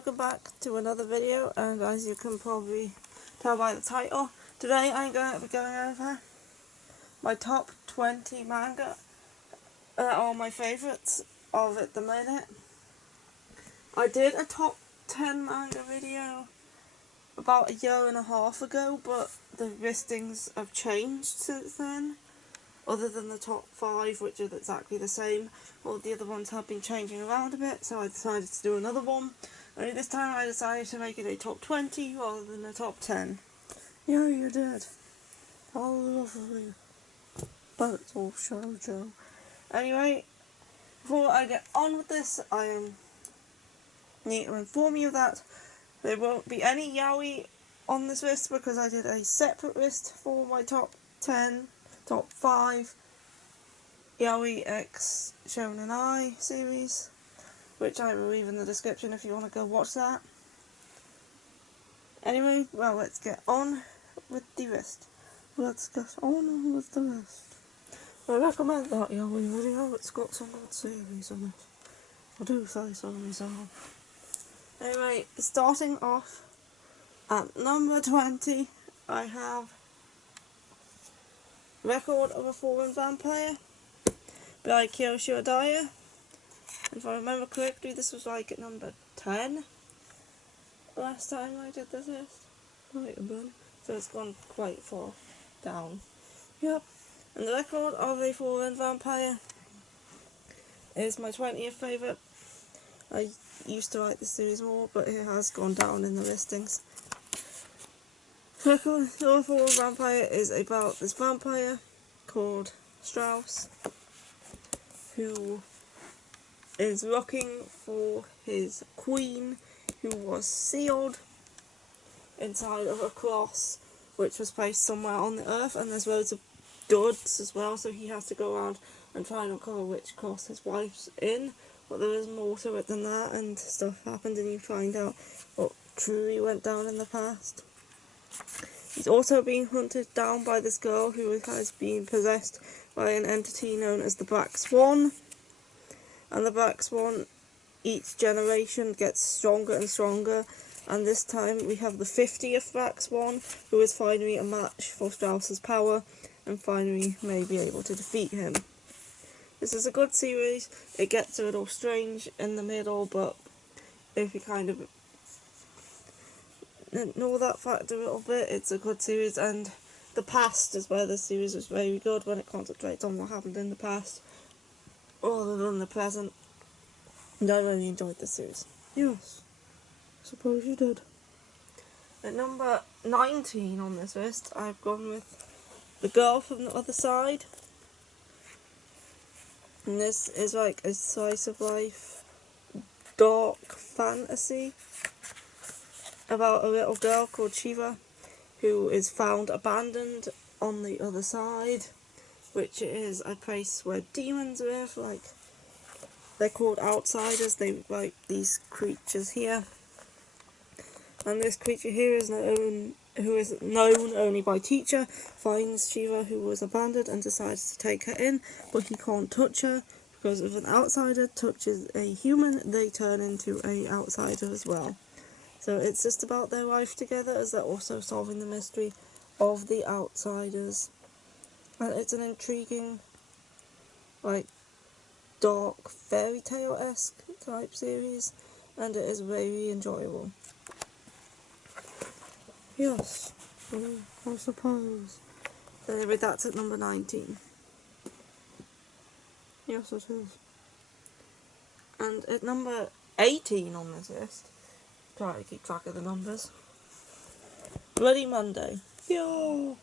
welcome back to another video, and as you can probably tell by the title, today I'm going to be going over my top 20 manga that are my favourites of at the minute. I did a top 10 manga video about a year and a half ago, but the listings have changed since then. Other than the top 5, which are exactly the same, all the other ones have been changing around a bit, so I decided to do another one. Only this time I decided to make it a top 20 rather than a top 10. Yeah, you did. How lovely. But it's all shoujo. Anyway, before I get on with this, I need to inform you that there won't be any yaoi on this list because I did a separate list for my top 10. Top 5 yaoi x Shonen Ai series, which I will leave in the description if you want to go watch that. Anyway, well, let's get on with the list. Let's get on with the list. I recommend that yaoi video, it's got some good series on it. I do say so myself. Anyway, starting off at number 20, I have Record of a Fallen Vampire by Kyoshi Odaya. If I remember correctly, this was like at number 10 last time I did this list. Might have been. So it's gone quite far down. Yep. And the Record of a Fallen Vampire is my 20th favourite. I used to like this series more, but it has gone down in the listings. Record of a Fallen Vampire is about this vampire called Strauss, who is looking for his queen, who was sealed inside of a cross which was placed somewhere on the earth, and there's loads of duds as well, so he has to go around and try and uncover which cross his wife's in. But there is more to it than that, and stuff happened, and you find out what truly went down in the past. He's also being hunted down by this girl who has been possessed by an entity known as the Black Swan. And the Black Swan, each generation gets stronger and stronger. And this time we have the 50th Black Swan, who is finally a match for Strauss's power, and finally may be able to defeat him. This is a good series. It gets a little strange in the middle, but if you kind of ignore that fact a little bit, it's a good series. And the past is where the series was very good, when it concentrates on what happened in the past rather than the present. And I really enjoyed this series. Yes, suppose you did. At number 19 on this list, I've gone with The Girl from the Other Side. And this is like a slice of life, dark fantasy about a little girl called Shiva, who is found abandoned on the other side, which is a place where demons live. Like, they're called outsiders. They like these creatures here, and this creature here is known, who is known only by Teacher, finds Shiva, who was abandoned, and decides to take her in, but he can't touch her because if an outsider touches a human, they turn into a outsider as well. So it's just about their life together as they're also solving the mystery of the outsiders. And it's an intriguing, like, dark fairy tale-esque type series, and it is very enjoyable. Yes, I suppose. Anyway, that's at number 19. Yes, it is. And at number 18 on this list, try to keep track of the numbers, Bloody Monday. Yo!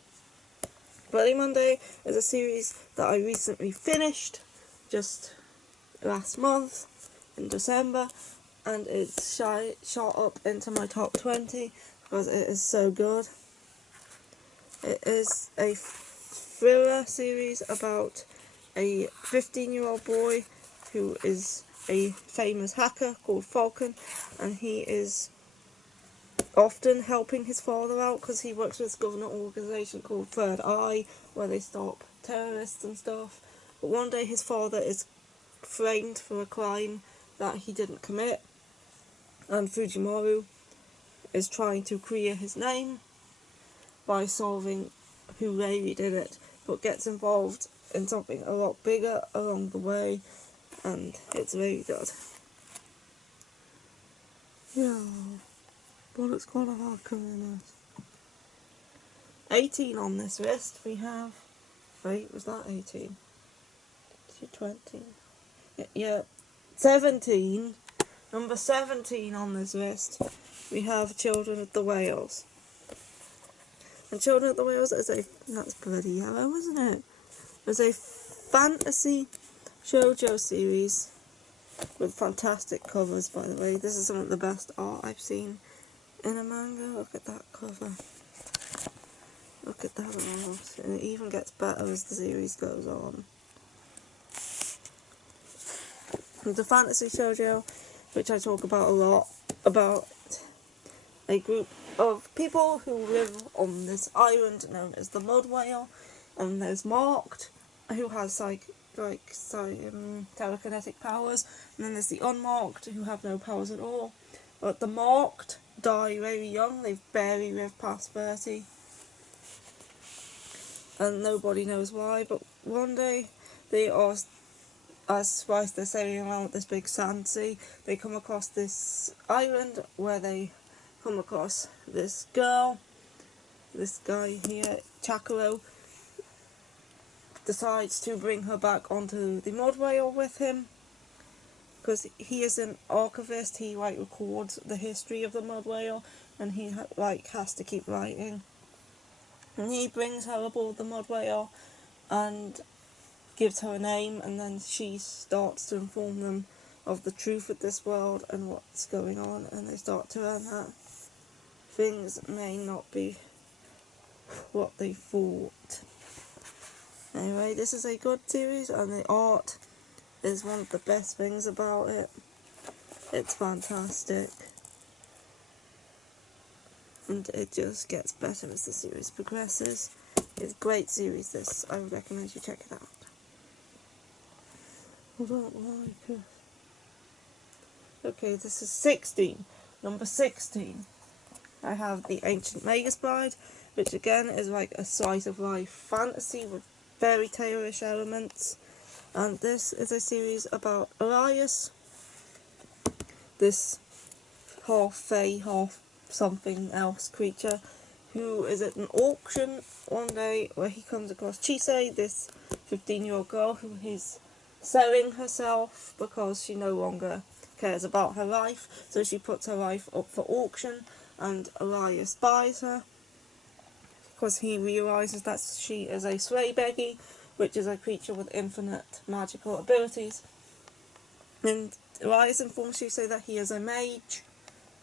Bloody Monday is a series that I recently finished just last month in December, and it's shot up into my top 20 because it is so good. It is a thriller series about a 15-year-old boy who is a famous hacker called Falcon, and he is often helping his father out because he works with this government organisation called Third Eye, where they stop terrorists and stuff. But one day his father is framed for a crime that he didn't commit, and Fujimaru is trying to clear his name by solving who really did it, but gets involved in something a lot bigger along the way, and it's very good. Yeah, but it's quite a hard coming. 18 on this list we have. Wait, was that 18? 20? Yeah, 17. Number 17 on this list, we have Children of the Whales. And Children of the Whales is that's bloody yellow, isn't it? It's a fantasy shoujo series with fantastic covers, by the way. This is some of the best art I've seen in a manga. Look at that cover. Look at that art. And it even gets better as the series goes on. It's a fantasy shoujo, which I talk about a lot, about a group of people who live on this island known as the Mud Whale, and there's Marked, who has telekinetic powers, and then there's the Unmarked, who have no powers at all. But the Marked die very young, they've barely lived past 30, and nobody knows why, but one day they are, whilst they're sailing around with this big sand sea, they come across this island where they come across this girl. This guy here, Chakuro, decides to bring her back onto the Mud Whale with him, because he is an archivist. He records the history of the Mud Whale, and he has to keep writing. And he brings her aboard the Mud Whale and gives her a name, and then she starts to inform them of the truth of this world and what's going on, and they start to learn that things may not be what they thought. Anyway, this is a good series, and the art is one of the best things about it. It's fantastic, and it just gets better as the series progresses. It's a great series, this. I would recommend you check it out. I don't like it. Okay, this is 16. Number 16. I have The Ancient Magus Bride, which again is like a slice of life fantasy with fairy tale-ish elements. And this is a series about Elias, this half fae, half something else creature, who is at an auction one day where he comes across Chise, this 15-year-old girl who is selling herself because she no longer cares about her life, so she puts her life up for auction, and Elias buys her because he realises that she is a sway beggy, which is a creature with infinite magical abilities. And Elias informs Chise that he is a mage,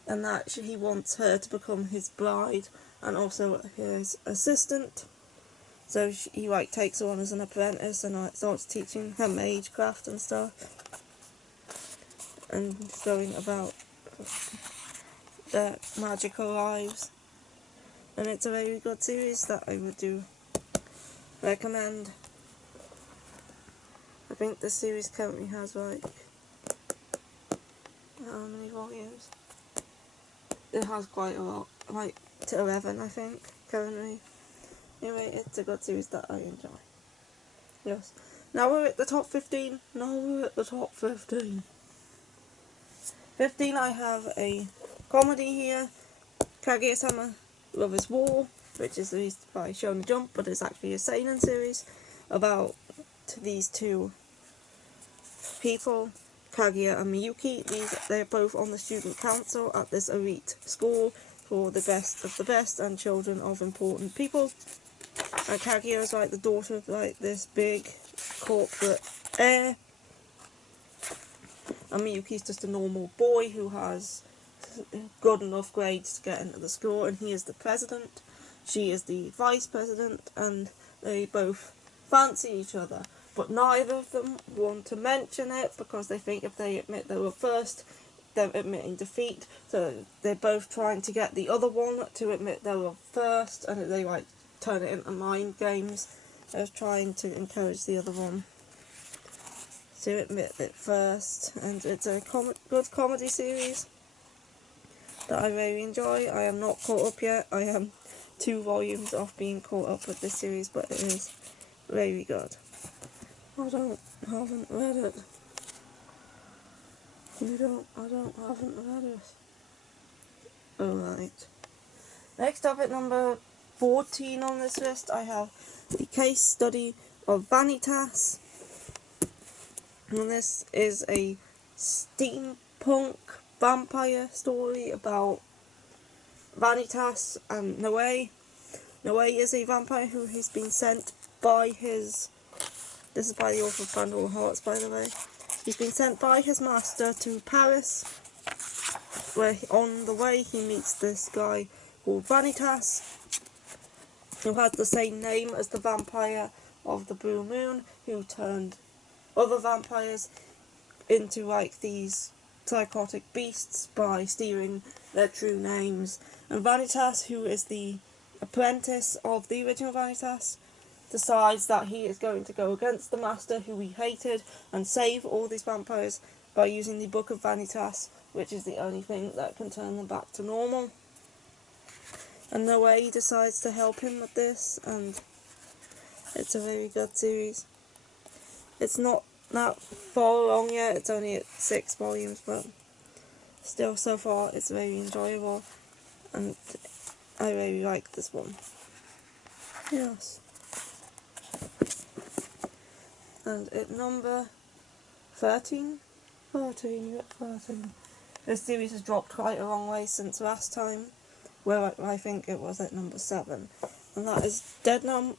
and that he wants her to become his bride and also his assistant. So he takes her on as an apprentice and starts teaching her magecraft and stuff, and going about their magical lives. And it's a very good series that I would recommend. I think the series currently has how many volumes? It has quite a lot, to 11 I think, currently. Anyway, it's a good series that I enjoy. Yes. Now we're at the top 15. Now we're at the top 15. 15, I have a comedy here, Kaguya-sama Love is War, which is released by Shonen Jump, but it's actually a seinen series about these two people, Kaguya and Miyuki. They're both on the student council at this elite school for the best of the best and children of important people. And Kaguya is the daughter of this big corporate heir, and Miyuki's just a normal boy who has good enough grades to get into the school, and he is the president, she is the vice president, and they both fancy each other, but neither of them want to mention it because they think if they admit they were first, they're admitting defeat. So they're both trying to get the other one to admit they were first, and they turn it into mind games of trying to encourage the other one to admit it first. And it's a good comedy series. that I really enjoy. I am not caught up yet. I am 2 volumes off being caught up with this series, but it is really good. Haven't read it. Haven't read it. Alright. Next up at number 14 on this list, I have the case study of Vanitas. And this is a steampunk vampire story about Vanitas and Noe. Noe is a vampire who has been sent by his... This is by the author of Bundle of Hearts, by the way. He's been sent by his master to Paris, where on the way he meets this guy called Vanitas, who has the same name as the vampire of the Blue Moon, who turned other vampires into like these psychotic beasts by stealing their true names. And Vanitas, who is the apprentice of the original Vanitas, decides that he is going to go against the master who he hated and save all these vampires by using the Book of Vanitas, which is the only thing that can turn them back to normal. And Noe decides to help him with this, and it's a very good series. It's not that far along yet, it's only at 6 volumes, but still so far it's very enjoyable, and I really like this one. Yes. And at number 13? 13. This series has dropped quite a long way since last time, where I think it was at number 7. And that is Dead Man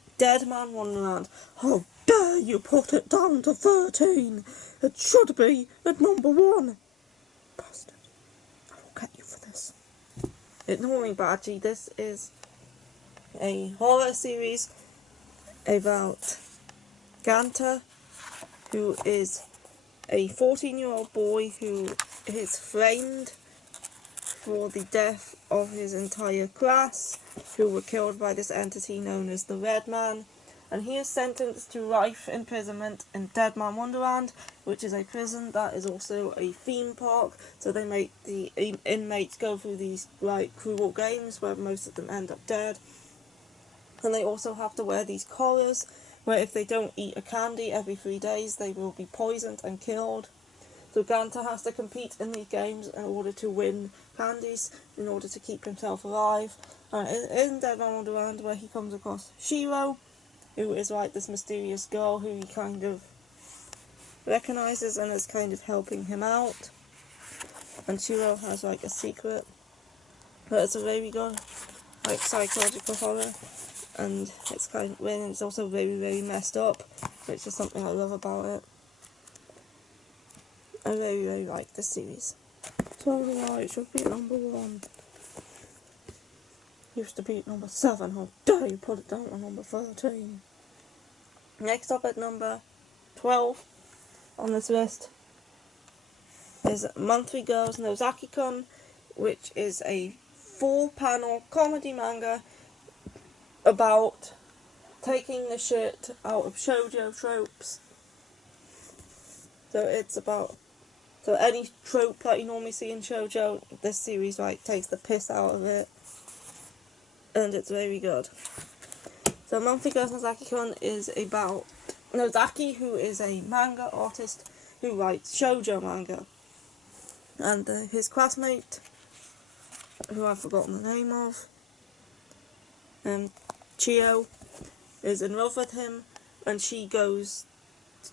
Wonderland. How dare you put it down to 13? It should be at number 1. Bastard. I will get you for this. Ignore me, Badgie. This is a horror series about Ganta, who is a 14-year-old boy who is framed for the death of his entire class, who were killed by this entity known as the Red Man, and he is sentenced to life imprisonment in Dead Man Wonderland, which is a prison that is also a theme park, so they make the inmates go through these like cruel games where most of them end up dead. And they also have to wear these collars where if they don't eat a candy every 3 days they will be poisoned and killed. So Ganta has to compete in these games in order to win candies, in order to keep himself alive. In Dead Man Wonderland, where he comes across Shiro, who is like this mysterious girl who he kind of recognises and is kind of helping him out. And Shiro has like a secret, but it's a very good like psychological horror, and it's kind of weird, and it's also very, very messed up, which is something I love about it. I very, very like this series. So it should be at number 1. Used to be at number 7. How dare you put it down to number 13? Next up at number 12 on this list is Monthly Girls Nozaki-kun, which is a 4-panel comedy manga about taking the shit out of shoujo tropes. So it's about... So any trope that you normally see in shoujo, this series like takes the piss out of it, and it's very good. So Monthly Girls Nozaki-kun is about Nozaki, who is a manga artist who writes shoujo manga, and his classmate, who I've forgotten the name of, Chio, is in love with him, and she goes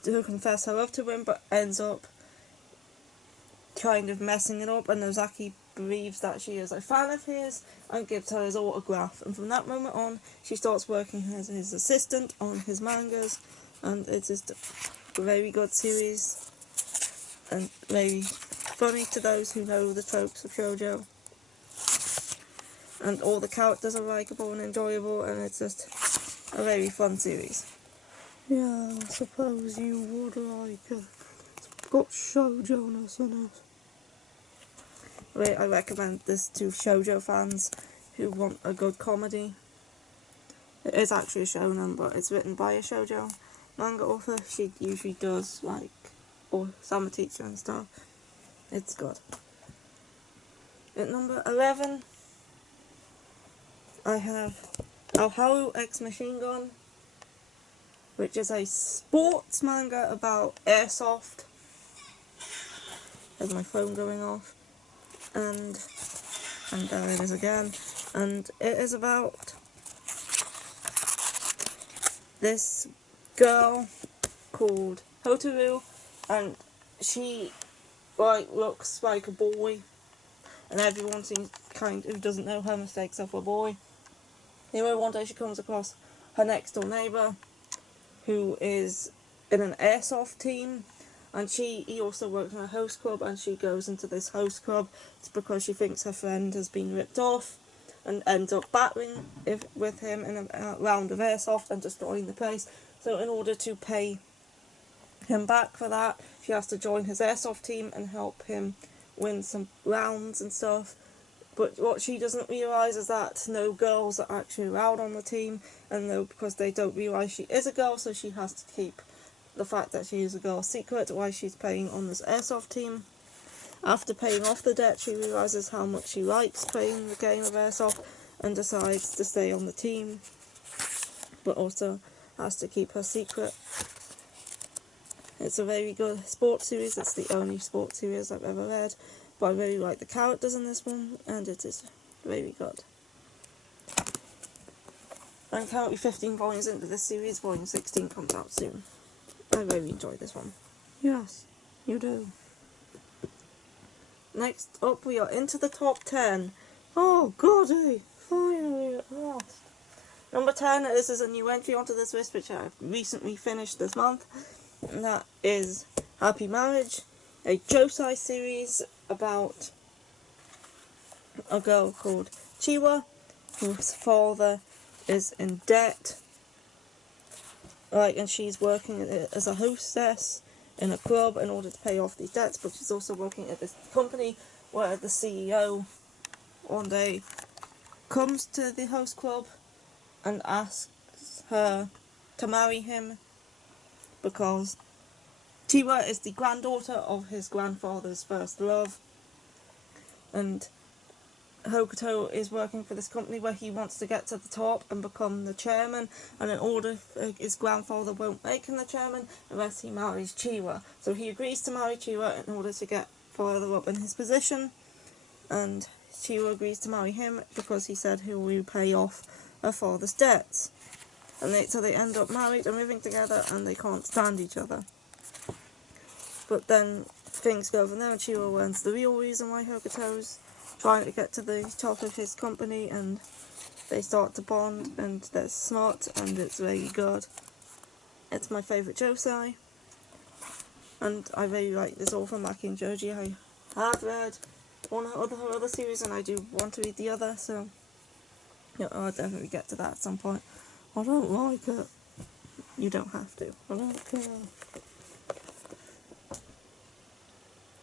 to confess her love to him, but ends up kind of messing it up, and Nozaki believes that she is a fan of his and gives her his autograph, and from that moment on she starts working as his assistant on his mangas, and it's just a very good series and very funny to those who know the tropes of shoujo, and all the characters are likeable and enjoyable, and it's just a very fun series. Yeah, I suppose you would like it. It's got shoujo-ness in it. I recommend this to shoujo fans who want a good comedy. It is actually a shonen, but it's written by a shoujo manga author. She usually does like or summer teacher and stuff. It's good. At number 11, I have Haru X Machine Gun, which is a sports manga about airsoft. There's my phone going off, and there it is again. And it is about this girl called Hotaru, and she looks like a boy, and everyone seems who doesn't know her mistakes of a boy. Anyway, one day she comes across her next door neighbour, who is in an airsoft team, and he also works in a host club, and she goes into this host club. It's because she thinks her friend has been ripped off, and ends up battling with him in a round of airsoft and destroying the place. So in order to pay him back for that, she has to join his airsoft team and help him win some rounds and stuff. But what she doesn't realise is that no girls are actually allowed on the team, and because they don't realise she is a girl, so she has to keep the fact that she is a girl secret while she's playing on this airsoft team. After paying off the debt, she realises how much she likes playing the game of airsoft and decides to stay on the team, but also has to keep her secret. It's a very good sports series. It's the only sports series I've ever read, but I really like the characters in this one, and it is very good. I'm currently 15 volumes into this series. Volume 16 comes out soon. I really enjoyed this one. Yes, you do. Next up, we are into the top 10. Oh, goody! Finally at last. Number 10 is a new entry onto this list, which I've recently finished this month, and that is Happy Marriage, a josei series about a girl called Chiwa, whose father is in debt, and she's working as a hostess in a club in order to pay off these debts, but she's also working at this company where the CEO one day comes to the host club and asks her to marry him because Chiwa is the granddaughter of his grandfather's first love, and Hokuto is working for this company where he wants to get to the top and become the chairman, and in order, his grandfather won't make him the chairman unless he marries Chiwa. So he agrees to marry Chiwa in order to get further up in his position, and Chiwa agrees to marry him because he said he will pay off her father's debts. And so they end up married and living together, and they can't stand each other. But then things go from there, and Chiwa learns the real reason why Hokuto's trying to get to the top of his company, and they start to bond, and they're smart, and it's very good. It's my favourite josei, and I really like this all from Maki and Joji. I have read one of her other series, and I do want to read the other, so yeah, I'll definitely get to that at some point. I don't like it. You don't have to. I don't care.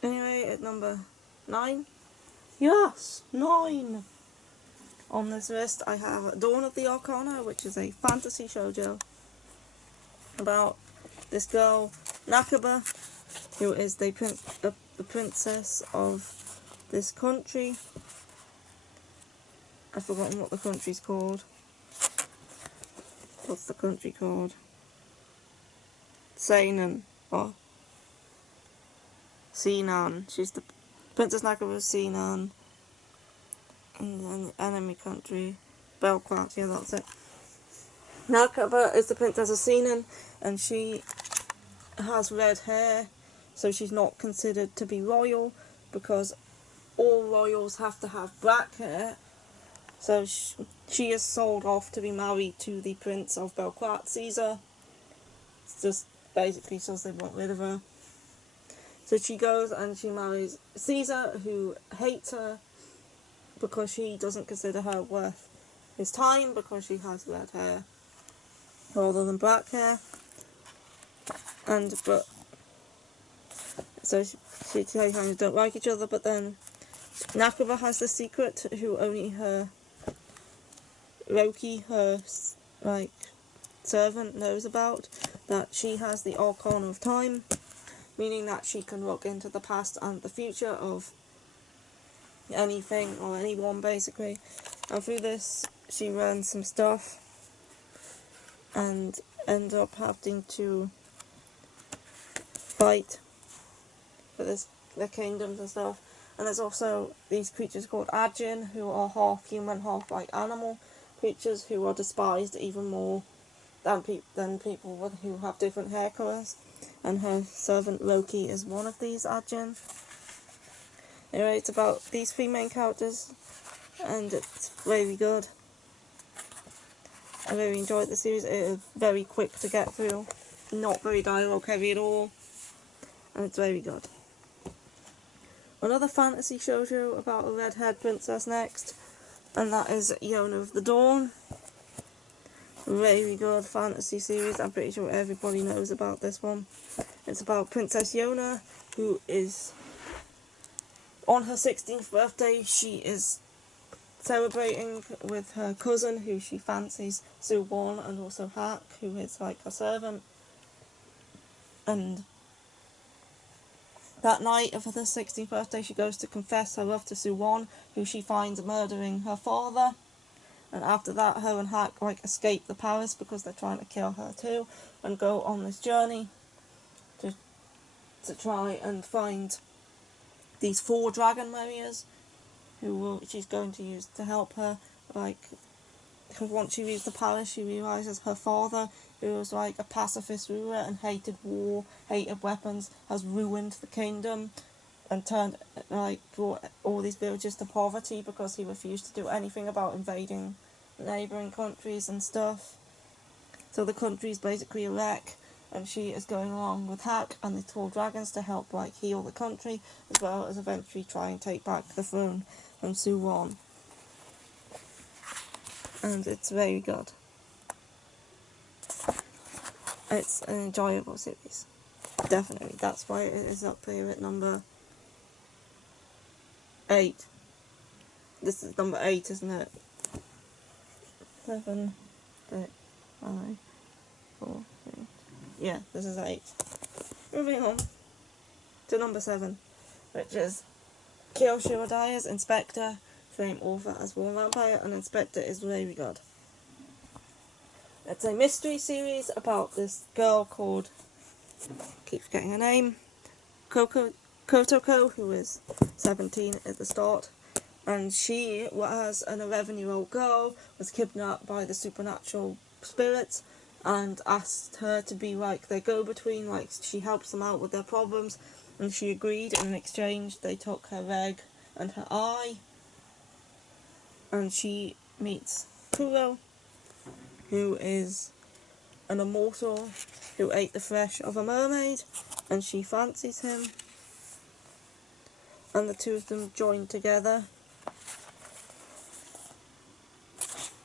Anyway, at number 9. Yes, 9! On this list I have Dawn of the Arcana, which is a fantasy shoujo about this girl, Nakaba, who is the princess of this country. I've forgotten what the country's called. What's the country called? Seinen, or Sinan. She's the Princess Nakaba of Sinan. And then the enemy country, Belquart, yeah, that's it. Nakaba is the Princess of Sinan, and she has red hair, so she's not considered to be royal, because all royals have to have black hair. So she is sold off to be married to the Prince of Belquart, Caesar. It's just basically because they want rid of her. So she goes and she marries Caesar, who hates her because she doesn't consider her worth his time because she has red hair rather than black hair. So they kind of don't like each other, but then Nakaba has the secret who only her Loki, her servant, knows about, that she has the Arcana of Time, meaning that she can look into the past and the future of anything or anyone basically. And through this she learns some stuff and ends up having to fight for the kingdoms and stuff. And there's also these creatures called Ajin, who are half human, half like animal creatures, who are despised even more than people who have different hair colours. And her servant Loki is one of these Ajin. Anyway, it's about these three main characters, and it's really good. I really enjoyed the series. It is very quick to get through, not very dialogue heavy at all, and it's very good. Another fantasy shoujo about a redhead princess next, and that is Yona of the Dawn. Really good fantasy series. I'm pretty sure everybody knows about this one. It's about Princess Yona, who is on her 16th birthday. She is celebrating with her cousin, who she fancies, Suwon, and also Hak, who is like her servant. And that night of her 16th birthday, she goes to confess her love to Suwon, who she finds murdering her father. And after that, her and Hak escape the palace because they're trying to kill her too, and go on this journey to try and find these 4 dragon warriors she's going to use to help her. Because once she leaves the palace, she realises her father, who was a pacifist ruler and hated war, hated weapons, has ruined the kingdom and brought all these villagers to poverty because he refused to do anything about invading neighbouring countries and stuff. So the country's basically a wreck, and she is going along with Hak and the 4 dragons to help heal the country, as well as eventually try and take back the throne from Suwon. And it's very good. It's an enjoyable series. Definitely. That's why it is up here at number 8. This is number 8, isn't it? 7, 6, 5, 4, 3. Yeah, this is 8. Moving on to number 7, which is Kyoshi Wadai's Inspector, same author as War Vampire, and Inspector is really good. It's a mystery series about this girl called, keep forgetting her name, Kotoko, who is 17 at the start, and she, as an 11-year-old girl, was kidnapped by the supernatural spirits and asked her to be their go-between, she helps them out with their problems, and she agreed, and in exchange they took her leg and her eye, and she meets Kuro, who is an immortal who ate the flesh of a mermaid, and she fancies him, and the two of them join together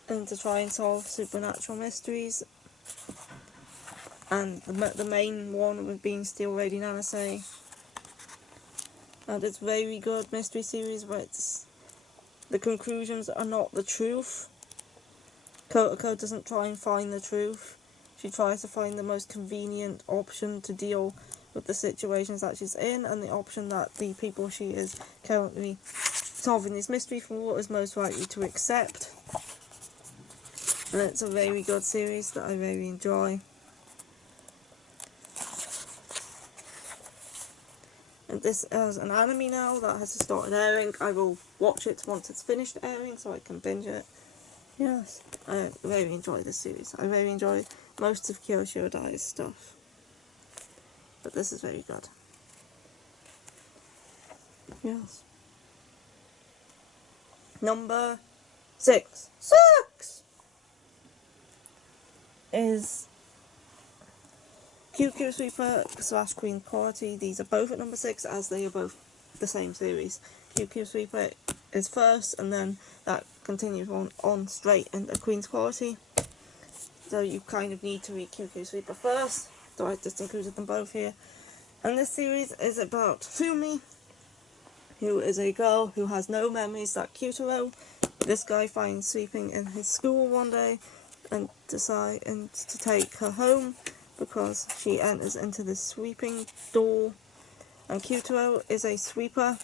and to try and solve supernatural mysteries. And the main one being Steel Lady Nanase. And it's a very good mystery series where the conclusions are not the truth. Kotoko doesn't try and find the truth. She tries to find the most convenient option to deal with the situations that she's in, and the option that the people she is currently solving this mystery for is most likely to accept. And it's a very good series that I very enjoy. And this is an anime now that has started airing. I will watch it once it's finished airing so I can binge it. Yes, I very enjoy this series. I very enjoy most of Kyoshi Odai's stuff. But this is very good. Yes. Number 6. Is QQ Sweeper / Queen Quality. These are both at number 6 as they are both the same series. QQ Sweeper is first, and then that continues on straight into Queen's Quality. So you kind of need to read QQ Sweeper first. So I just included them both here. And this series is about Fumi, who is a girl who has no memories like Kyutaro. This guy finds sweeping in his school one day and decides to take her home because she enters into this sweeping door. And Kyutaro is a sweeper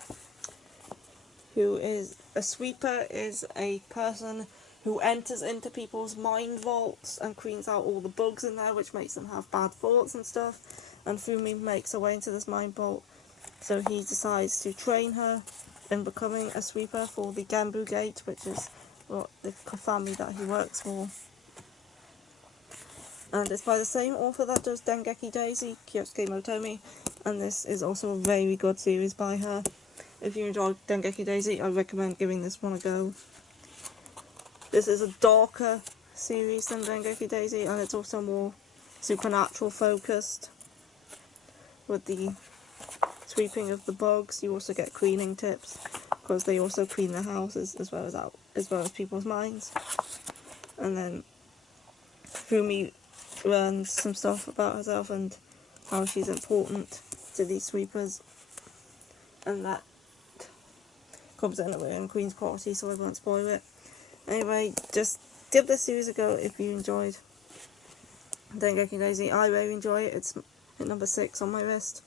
who is a sweeper, is a person who enters into people's mind vaults and cleans out all the bugs in there, which makes them have bad thoughts and stuff. And Fumi makes her way into this mind vault, so he decides to train her in becoming a sweeper for the Genbu Gate, which is what the family that he works for. And it's by the same author that does Dengeki Daisy, Kyosuke Motomi, and this is also a very good series by her. If you enjoy Dengeki Daisy, I recommend giving this one a go. This is a darker series than Dengeki Daisy, and it's also more supernatural focused. With the sweeping of the bugs, you also get cleaning tips, because they also clean their houses as well as people's minds. And then Fumi learns some stuff about herself and how she's important to these sweepers, and that comes in in Queen's Quality, so I won't spoil it. Anyway, just give this series a go if you enjoyed Dengeki Daisy. I really enjoy it. It's at number 6 on my list,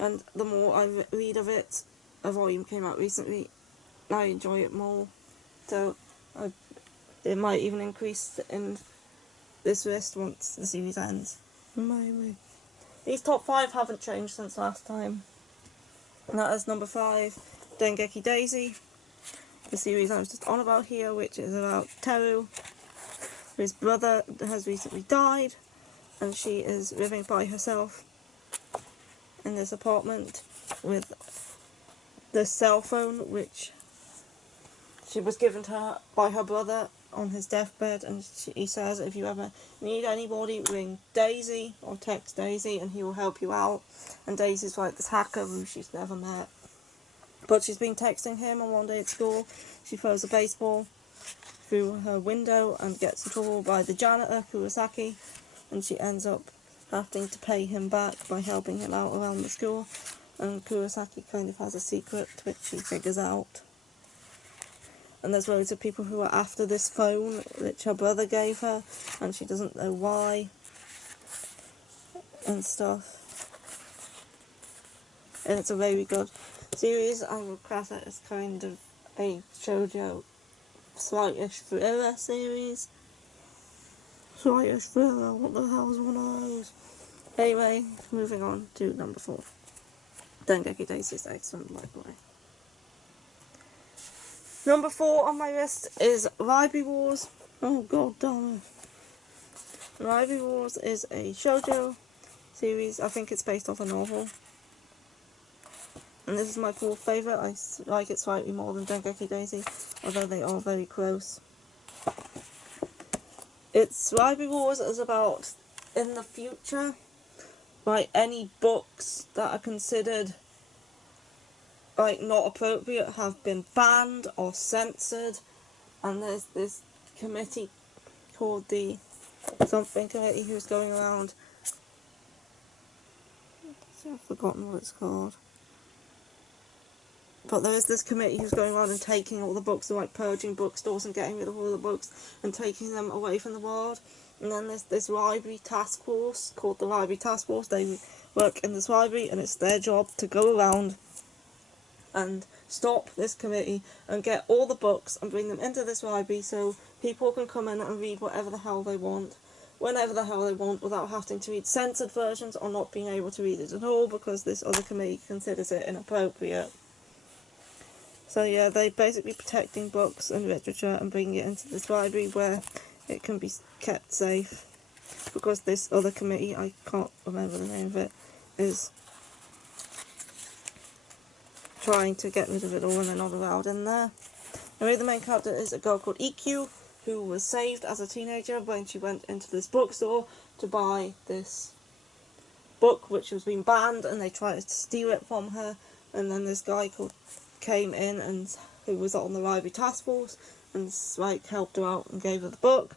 and the more I read of it, a volume came out recently, I enjoy it more, so it might even increase in this list once the series ends. These top 5 haven't changed since last time. And that is number 5, Dengeki Daisy, the series I was just on about here, which is about Teru. His brother has recently died, and she is living by herself in this apartment with the cell phone, which she was given to her by her brother on his deathbed, and he says if you ever need anybody, ring Daisy or text Daisy and he will help you out. And Daisy's like this hacker who she's never met, but she's been texting him, and one day at school she throws a baseball through her window and gets in trouble by the janitor, Kurosaki, and she ends up having to pay him back by helping him out around the school. And Kurosaki kind of has a secret which she figures out. And there's loads of people who are after this phone which her brother gave her, and she doesn't know why, and stuff. And it's a very good series. I would class it as kind of a shoujo slight-ish thriller series. Slight-ish thriller, what the hell is one of those? Anyway, moving on to number 4. Dengeki Daisy is excellent, by the way. Number 4 on my list is Raibi Wars. Oh god damn it. Raibi Wars is a shoujo series. I think it's based off a novel. And this is my 4th favourite. I like it slightly more than Dengeki Daisy, although they are very close. Raibi Wars is about, in the future, like any books that are considered like not appropriate have been banned or censored, and there's this committee called the something committee who's going around. I've forgotten what it's called. But there is this committee who's going around and taking all the books, like purging bookstores and getting rid of all the books and taking them away from the world. And then there's this library task force called the Library Task Force. They work in this library, and it's their job to go around and stop this committee and get all the books and bring them into this library so people can come in and read whatever the hell they want, whenever the hell they want, without having to read censored versions or not being able to read it at all because this other committee considers it inappropriate. So yeah, they're basically protecting books and literature and bringing it into this library where it can be kept safe, because this other committee, I can't remember the name of it, is trying to get rid of it all and they're not allowed in there. Anyway, the main character is a girl called EQ, who was saved as a teenager when she went into this bookstore to buy this book which was being banned, and they tried to steal it from her, and then this guy came in and who was on the library task force and like helped her out and gave her the book.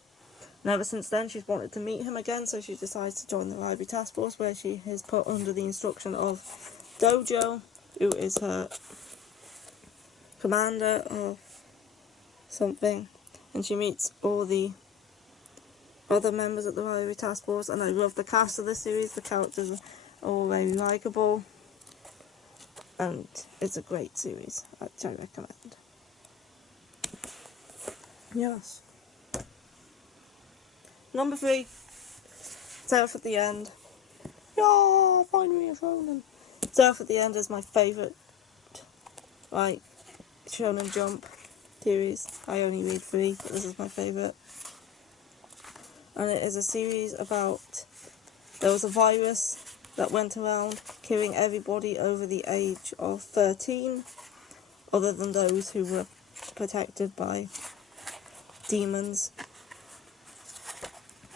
And ever since then she's wanted to meet him again, so she decides to join the library task force, where she is put under the instruction of Dojo, who is her commander or something, and she meets all the other members of the library task force. And I love the cast of this series. The characters are all very likeable. and it's a great series, which I recommend. Yes. Number 3, Self at the End. Yeah, finally a shonen. Self at the End is my favourite, like, Shonen Jump series. I only read 3, but this is my favourite. And it is a series about, there was a virus that went around killing everybody over the age of 13, other than those who were protected by demons.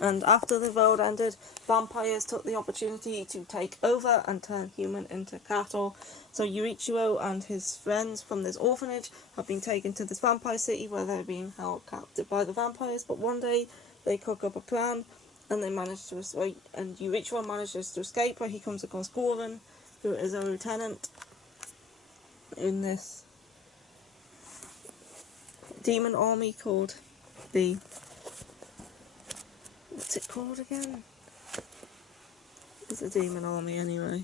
And after the world ended, vampires took the opportunity to take over and turn human into cattle. So Yurichiro and his friends from this orphanage have been taken to this vampire city where they're being held captive by the vampires. But one day they cook up a plan and they manage to escape. And Yurichiro manages to escape, where he comes across Goran, who is a lieutenant in this demon army called the... what's it called again? It's a demon army anyway.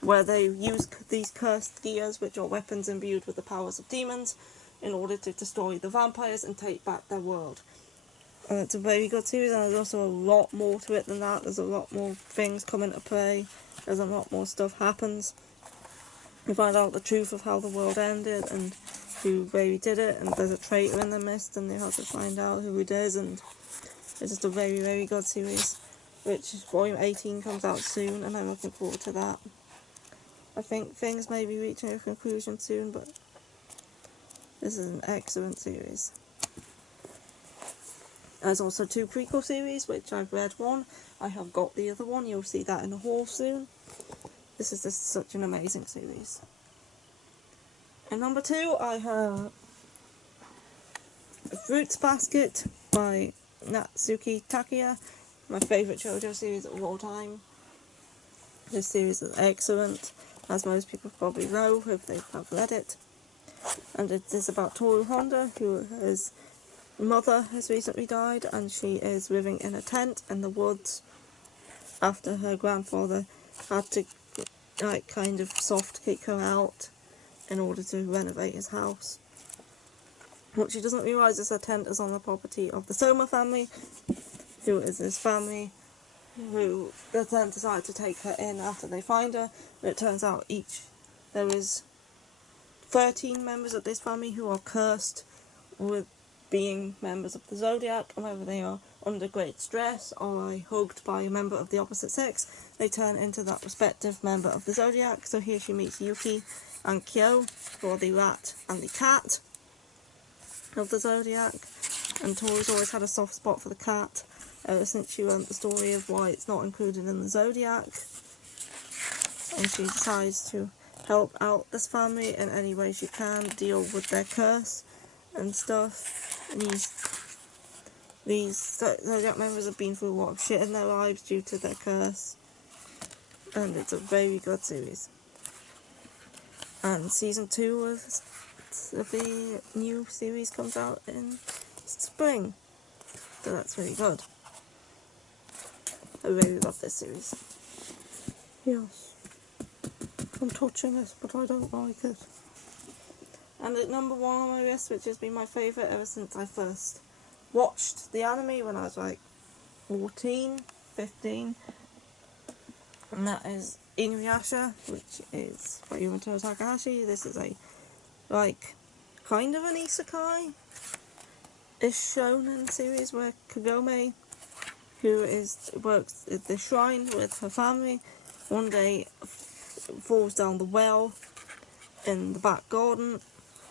Where they use these cursed gears, which are weapons imbued with the powers of demons, in order to destroy the vampires and take back their world. And it's a very good series, and there's also a lot more to it than that. There's a lot more things come into play. There's a lot more stuff happens. You find out the truth of how the world ended and who really did it, and there's a traitor in the mist, and they have to find out who it is, and it's just a very, very good series, which volume 18 comes out soon, and I'm looking forward to that. I think things may be reaching a conclusion soon, but this is an excellent series. There's also 2 prequel series, which I've read one. I have got the other one. You'll see that in the haul soon. This is just such an amazing series. And number 2, I have Fruits Basket by Natsuki Takiya, my favourite shoujo series of all time. This series is excellent, as most people probably know if they have read it. And it is about Toru Honda, whose mother has recently died, and she is living in a tent in the woods after her grandfather had to kind of soft kick her out in order to renovate his house. What she doesn't realise is her tent is on the property of the Soma family, who is this family who the tent decided to take her in after they find her. And it turns out there is 13 members of this family who are cursed with being members of the Zodiac, and whether they are under great stress or are hugged by a member of the opposite sex, they turn into that respective member of the Zodiac. So here she meets Yuki and Kyo, who are the rat and the cat of the Zodiac, and Tori's always had a soft spot for the cat ever since she learnt the story of why it's not included in the Zodiac, and she decides to help out this family in any way she can, deal with their curse and stuff. And these Zodiac members have been through a lot of shit in their lives due to their curse, and it's a very good series. And season 2 of the new series comes out in spring, so that's really good. I really love this series. Yes, I'm touching this, but I don't like it. And at number 1 on my list, which has been my favourite ever since I first watched the anime when I was like 14, 15, and that is Inuyasha, which is by Yumoto Takahashi. This is a kind of an isekai-ish shonen series where Kagome, who works at the shrine with her family, one day falls down the well in the back garden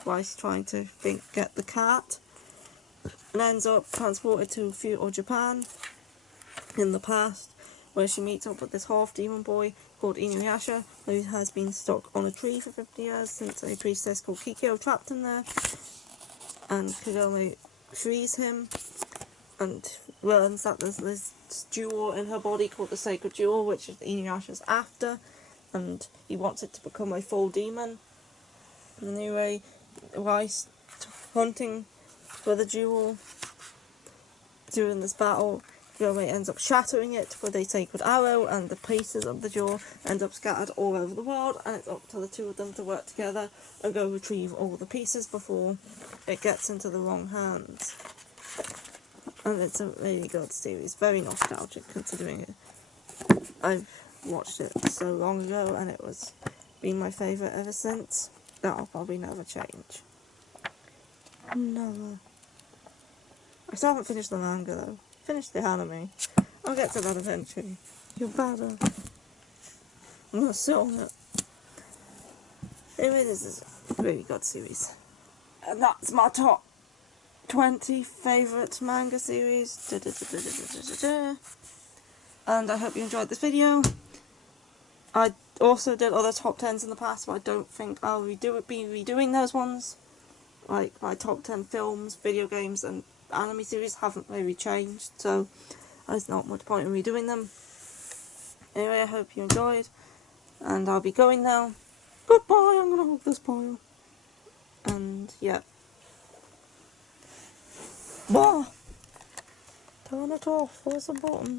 whilst trying to get the cat, and ends up transported to feudal Japan in the past, where she meets up with this half-demon boy called Inuyasha, who has been stuck on a tree for 50 years since a priestess called Kikyo trapped him there, and Kagome frees him and learns that there's this jewel in her body called the Sacred Jewel, which is Inuyasha's after, and he wants it to become a full demon. Anyway, whilst hunting for the jewel during this battle, Kagome ends up shattering it with a sacred arrow, and the pieces of the jaw end up scattered all over the world, and it's up to the two of them to work together and go retrieve all the pieces before it gets into the wrong hands. And it's a really good series, very nostalgic considering it. I've watched it so long ago and it was been my favourite ever since. That'll probably never change. Never. I still haven't finished the manga though. Finished the anime. I'll get to that eventually. You're better. I'm gonna sit on it. Anyway, this is a really good series. And that's my top 20 favourite manga series. And I hope you enjoyed this video. I also did other top 10s in the past, but I don't think I'll be redoing those ones. Like, my top 10 films, video games, and anime series haven't really changed, so there's not much point in redoing them. Anyway, I hope you enjoyed, and I'll be going now. Goodbye, I'm gonna hug this pile. And, yeah. Bye! Turn it off, where's the button?